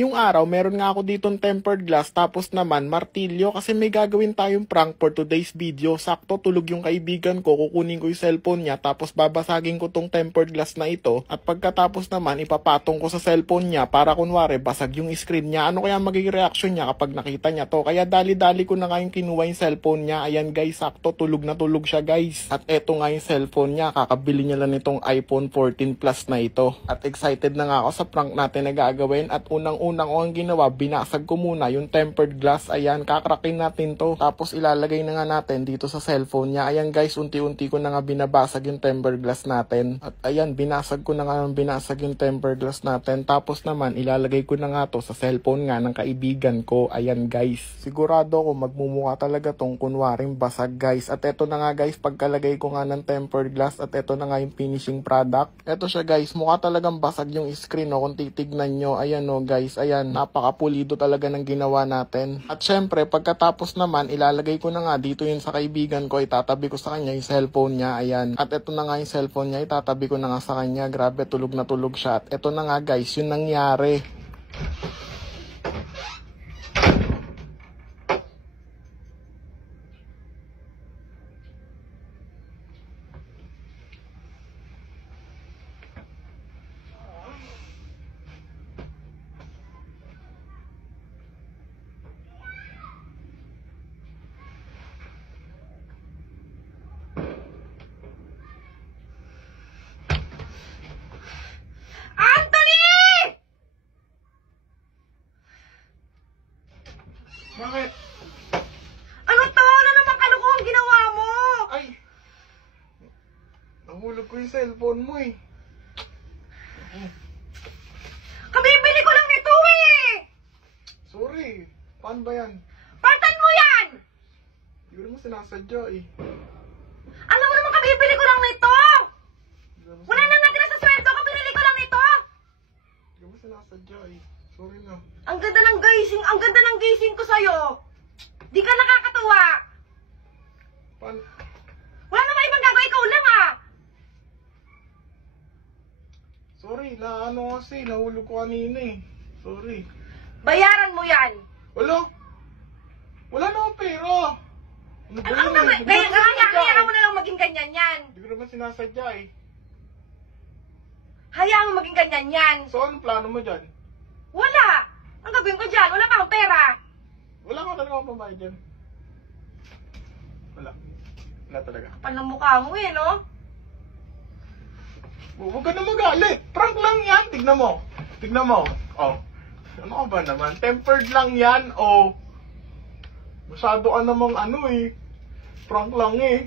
Yung araw, meron nga ako ditong tempered glass tapos naman martilyo kasi may gagawin tayong prank for today's video. Sakto tulog yung kaibigan ko, kukunin ko yung cellphone niya tapos babasagin ko tong tempered glass na ito at pagkatapos naman ipapatong ko sa cellphone niya para kunwari basag yung screen niya. Ano kaya magiging reaction niya kapag nakita niya to? Kaya dali-dali ko na nga yung kinuha yung cellphone niya. Ayan guys, sakto tulog na tulog siya guys. At eto nga yung cellphone niya, kakabili niya lang itong iPhone 14 Plus na ito. At excited na nga ako sa prank natin na gagawin at unang ko ang ginawa, binasag ko muna yung tempered glass. Ayan, kakrakin natin to. Tapos ilalagay na nga natin dito sa cellphone niya. Ayan guys, unti-unti ko na nga binabasag yung tempered glass natin. At ayan, binasag ko na nga yung tempered glass natin. Tapos naman, ilalagay ko na nga to sa cellphone nga ng kaibigan ko. Ayan guys, sigurado ko magmumukha talaga tong kunwaring basag guys. At eto na nga guys, pagkalagay ko nga ng tempered glass at eto na nga yung finishing product. Eto siya guys, mukha talagang basag yung screen kung titignan nyo. Ayan guys, ayan, napakapulido talaga ng ginawa natin. At syempre, pagkatapos naman, ilalagay ko na nga dito yun sa kaibigan ko, itatabi ko sa kanya yung cellphone niya, ayan. At eto na nga yung cellphone niya, itatabi ko na nga sa kanya. Grabe, tulog na tulog siya. At eto na nga guys, yun nangyari. Bakit? Ano to? Ano naman kalukuhan ginawa mo? Ay! Nahulog ko yung cellphone mo eh. Kabibili ko lang nito eh! Sorry. Paano ba yan? Palitan mo yan! Hindi ko naman sinasadya eh. Alam mo naman kabibili ko lang nito! Wala nang natira sa sweldo ko, binili ko lang nito! Hindi ko naman sinasadya eh. Sorry na. Ang ganda ng gising ko sa'yo! Di ka nakakatuwa! Paano? Wala naman ibang gagawin, ikaw lang ah! Sorry, kasi, nahulog ko kanina eh. Sorry. Bayaran mo yan! Wala na akong pera. Ano ba Ano yun eh? hayaan mo na lang maging ganyan yan! Hindi ko naman sinasadya eh. Hayaan mo maging ganyan yan! So, anong plano mo dyan? Wala! Ang gagawin ko dyan, wala pa akong pera! Wala ka talaga akong pambayad dyan. Wala talaga. Kapal ng mukha mo eh, no? Huwag ka na magalit. Prank lang yan. Tignan mo. Oh. Ano ka ba naman? Tempered lang yan. Oh. Masyado ka namang prank lang eh.